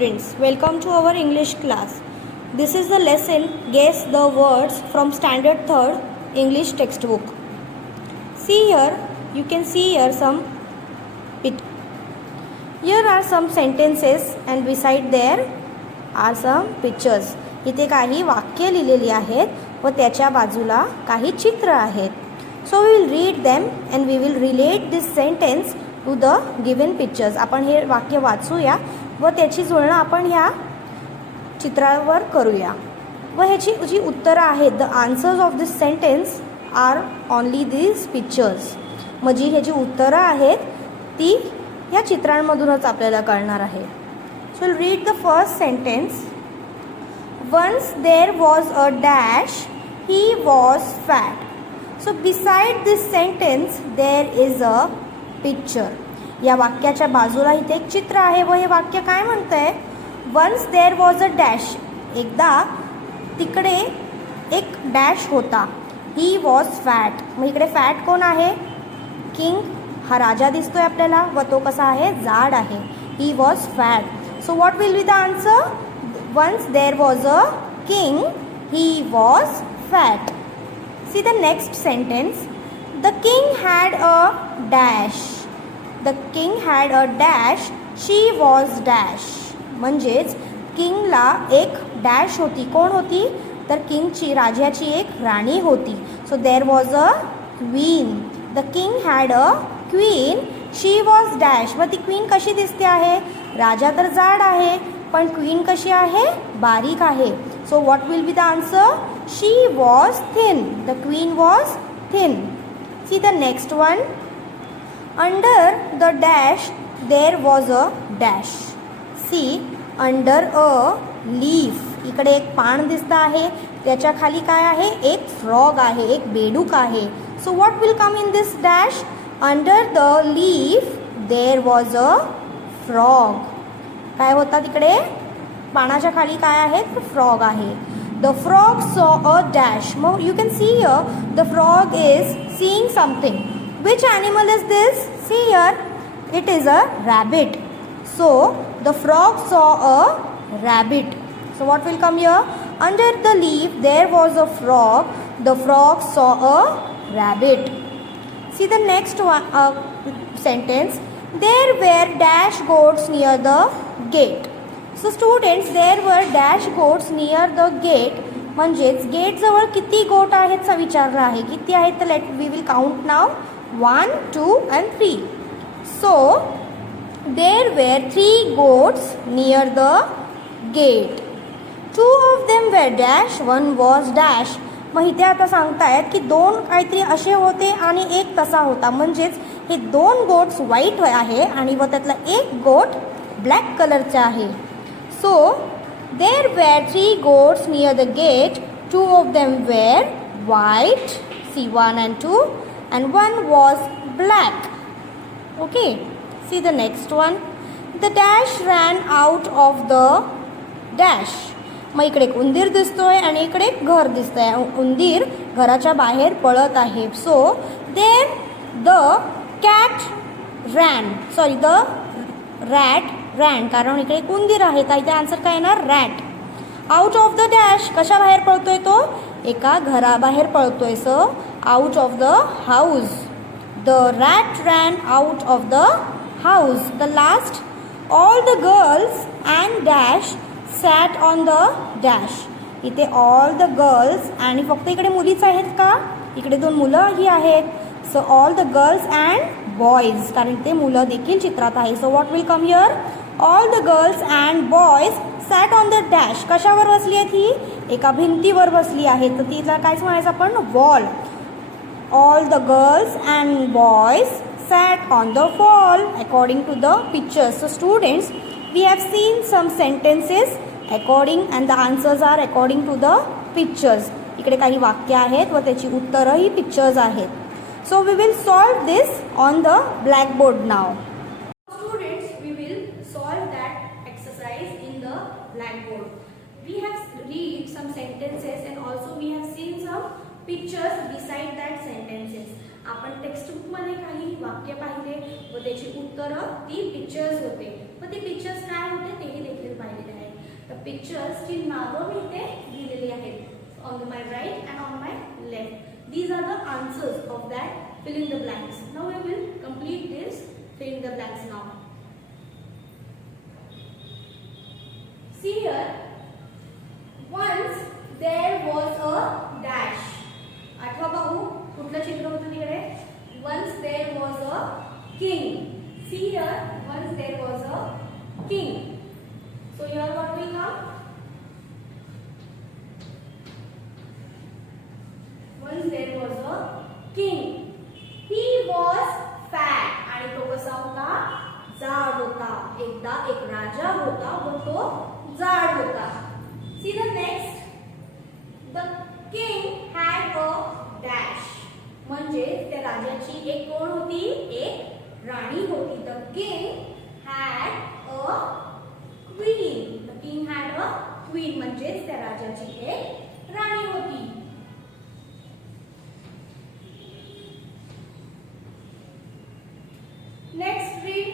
students, welcome to our English class. This is the lesson Guess the Words from Standard 3rd English textbook. See here, you can see here here are some sentences and beside there are some pictures. इथे काही वाक्य लिहिलेली आहेत व त्याच्या बाजूला काही चित्र आहेत. So we will read them and we will relate this sentence to the given pictures. आपण हे वाक्य वाचूया व त्याची जुळणा आपण ह्या चित्रावर करूया व ह्याची जी उत्तरं आहेत, the answers of this sentence are only this pictures. म्हणजे हे जी उत्तरं आहेत ती या चित्रांमधूनच आपल्याला कळणार आहे. So will read the first sentence. Once there was a dash, he was fat. So beside this sentence there is a picture. या वाक्याच्या बाजूला इथे एक चित्र आहे व हे वाक्य काय म्हणतंय? Once there was a dash. एकदा तिकडे एक डॅश होता. ही वॉज फॅट. मग इकडे फॅट कोण आहे? किंग. हा राजा दिसतोय आपल्याला व तो कसा आहे? जाड आहे. He was fat. So what will be the answer? Once there was a king, he was fat. See the next sentence. The king had a dash. The king had a dash, she was dash. म्हणजेच किंगला एक डॅश होती. कोण होती? तर किंगची, राजाची एक राणी होती. So there was a queen. The king had a queen, she was dash. व ती क्वीन कशी दिसते आहे? राजा तर जाड आहे पण क्वीन कशी आहे? बारीक आहे. So what will be the answer? She was thin. The queen was thin. See the next one. Under the dash there was a dash. See under a leaf. इकडे एक पान दिसतं आहे, त्याच्या खाली काय आहे? एक फ्रॉग आहे, एक बेडूक आहे. So what will come in this dash? Under the leaf there was a frog. काय होता तिकडे? पानाच्या खाली काय आहे? फ्रॉग आहे. The frog saw a dash. Mug you can see here the frog is seeing something. Which animal is this? See here, it is a rabbit. So the frog saw a rabbit. So what will come here? Under the leaf there was a frog. The frog saw a rabbit. See the next one, sentence. There were dash goats near the gate. So students, there were dash goats near the gate. म्हणजेच गेट जवळ किती गोट आहेत असं विचारलं आहे. किती आहेत? तर let we will count now. 1, 2 and 3. So there were 3 goats near the gate. 2 of them were dash, 1 was dash. मग इथे आता सांगतायत की दोन काहीतरी असे होते आणि एक तसा होता. म्हणजेच हे दोन गोट्स व्हाईट आहे आणि व त्यातला एक गोट ब्लॅक कलरचा आहे. सो there were 3 goats near the gate. 2 of them were white, see 1 and 2, and 1 was black. Okay, see the next one. The dash ran out of the dash. मग इकडे एक उंदीर दिसतोय आणि इकडे एक घर दिसतंय. उंदीर घराच्या बाहेर पळत आहे. So there the cat ran, sorry the rat ran, कारण इकडे एक उंदीर आहे तर इथे आन्सर काय येणार? Rat. Out of the dash. कशा बाहेर पळतोय तो? एका घराबाहेर पळतोय. So out of the house. The rat ran out of the house. The last. All the girls and dash sat on the dash. इथे ऑल द गर्ल्स आणि फक्त इकडे मुलीच आहेत का? इकडे 2 मुलंही आहेत. So all the girls and boys, कारण ते मुलं देखील चित्रात आहे. So what will come here? All the girls and boys sat on the dash. कशावर बसली आहेत ही? एका भिंतीवर बसली आहे. तर तिला कायच म्हणायचं आपण? Wall. All the girls and boys sat on the wall according to the pictures. So students, we have seen some sentences according and the answers are according to the pictures. इकडे काही वाक्य आहेत व त्याची उत्तरंही पिक्चर्स आहेत. So we will solve this on the blackboard now. Students, we will solve that exercise in the blackboard. We have read some sentences and also we have seen some pictures beside that sentences. आपण टेक्स्टबुक मध्ये काही वाक्य पाहिले व त्याची उत्तरं ती पिक्चर्स होते व ती पिक्चर्स काय होते तेही देखील पाहिले. पिक्चर्सची नावं मी इथे दिलेली आहेत on my right and on my left. These are the answers of that fill in the blanks. Now we will complete this fill in the blanks now. See here, once there was a dash. आठवा पाहू कुठलं चित्र होतं तिकडे. Once there was a king. See here, once there was a king. So here what will come? Once there was a king. He was fat. आणि तो कसा होता? जाड होता. एकदा एक राजा होता व तो जाड होता. See the next. The king had a dash. म्हणजे त्या राजाची एक कोण होती? एक राणी होती. The king had a queen. The king had a queen म्हणजे त्या राजाची एक राणी होती. Next read.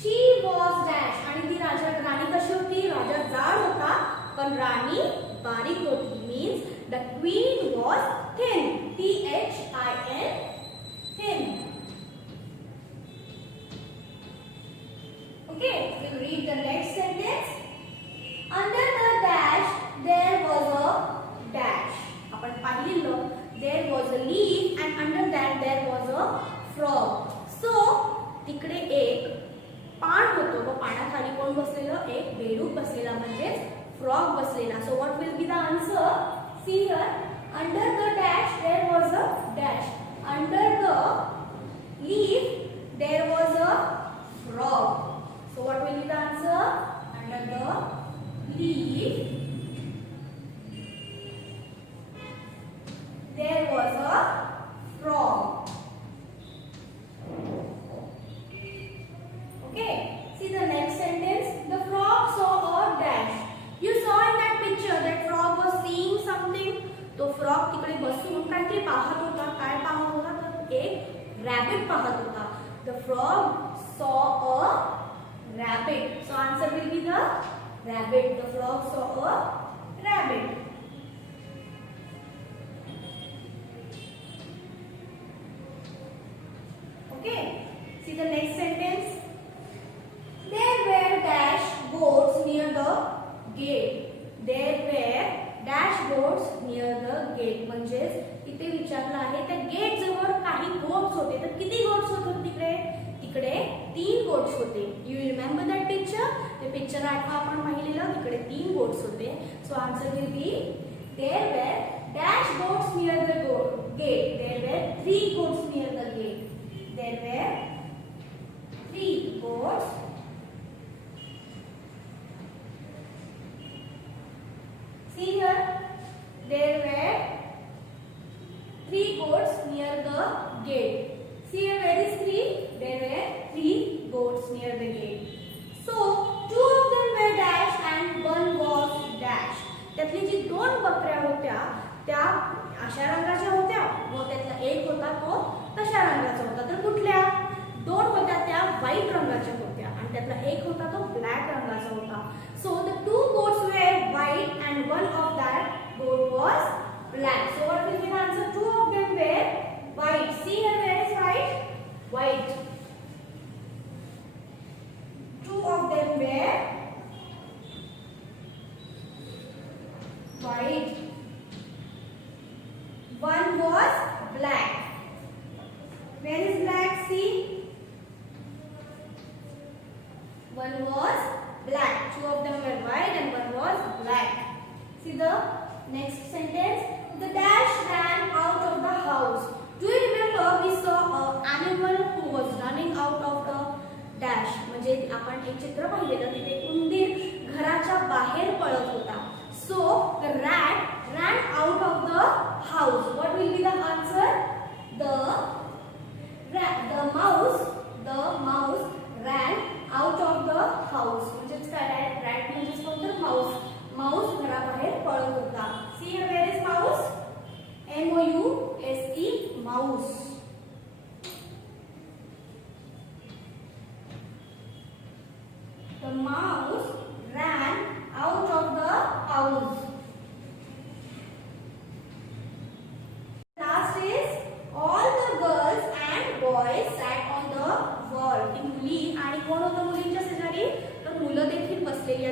She was dash. आणि ती राणी कशी होती? राजा जाड होता पण राणी बारीक होती. Means the queen was thin. Thin. Thin. Okay, we'll read the next sentence. Under the dash there was a dash. आपण पाहिलेलं there was a leaf and under that there was a frog. So तिकडे एक पाण होतो व पाण्याखाली कोण बसलेलं? एक बेडूक बसलेला म्हणजे फ्रॉग बसलेला. So what will be the answer? See here, under the dash there was a dash. Under the leaf there was a frog. So what will be the answer? Under the leaf there was a frog. Okay, see the next sentence. The frog saw a dash. You saw in that picture that frog was seeing something. तो frog तिकडे बसून काहीतरी पाहत होता. काय पाहत होता? तर एक rabbit पाहत होता. The frog saw a rabbit. So answer will be the rabbit. The frog saw a rabbit. Okay, see the next sentence. There were dash goats near the gate. There were dash goats near the gate. म्हणजेच इथे विचारलं आहे त्या गेट जवळ काही गोट्स होते. तर किती गोट्स होते तिकडे? तिकडे 3 गोट्स होते. You remember that picture? ते पिक्चर आठवा आपण पाहिलेलं. तिकडे 3 गोट्स होते. So answer will be there were dash goats near the gate. There were 3 goats near the gate. There were 3 goats. See here, there were 3 goats near the gate. See here, where is 3? There were 3 goats near the gate. So, 2 of them were dash and 1 was dash. त्यातली जी 2 बकऱ्या होत्या त्या अशा रंगाच्या होत्या व त्यातला एक होता तो तशा रंगाचा होता. तर कुठल्या? 2 होत्या त्या व्हाईट रंगाच्या होत्या आणि त्यातला एक होता तो ब्लॅक रंगाचा होता. So the 2 goats were white and 1 of that goat was black. So what will be the answer? 2 of them were white. See here, where is white? White. 2 of them were white. 1 was black. Where is black? See. 1 was black. 2 of them were white and 1 was black. See the next sentence. The dash ran out of the house. Do you remember we saw an animal who was running out of the dash? म्हणजे आपण एक चित्र पाहिलेलं तिथे उंदीर घराच्या बाहेर पळत होता. So the rat ran out of the house. What will be the answer? The mouse ran out of the house. म्हणजेच काय? rat म्हणजेच कोणतं? माऊस घराबाहेर पळत होता. See here, where is mouse? M-O-U-S-E, mouse. The mouse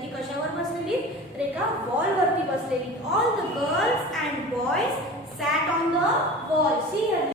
ती कशावर बसलेली तर एका वॉलवरती बसलेली. All the girls and boys sat on the wall. C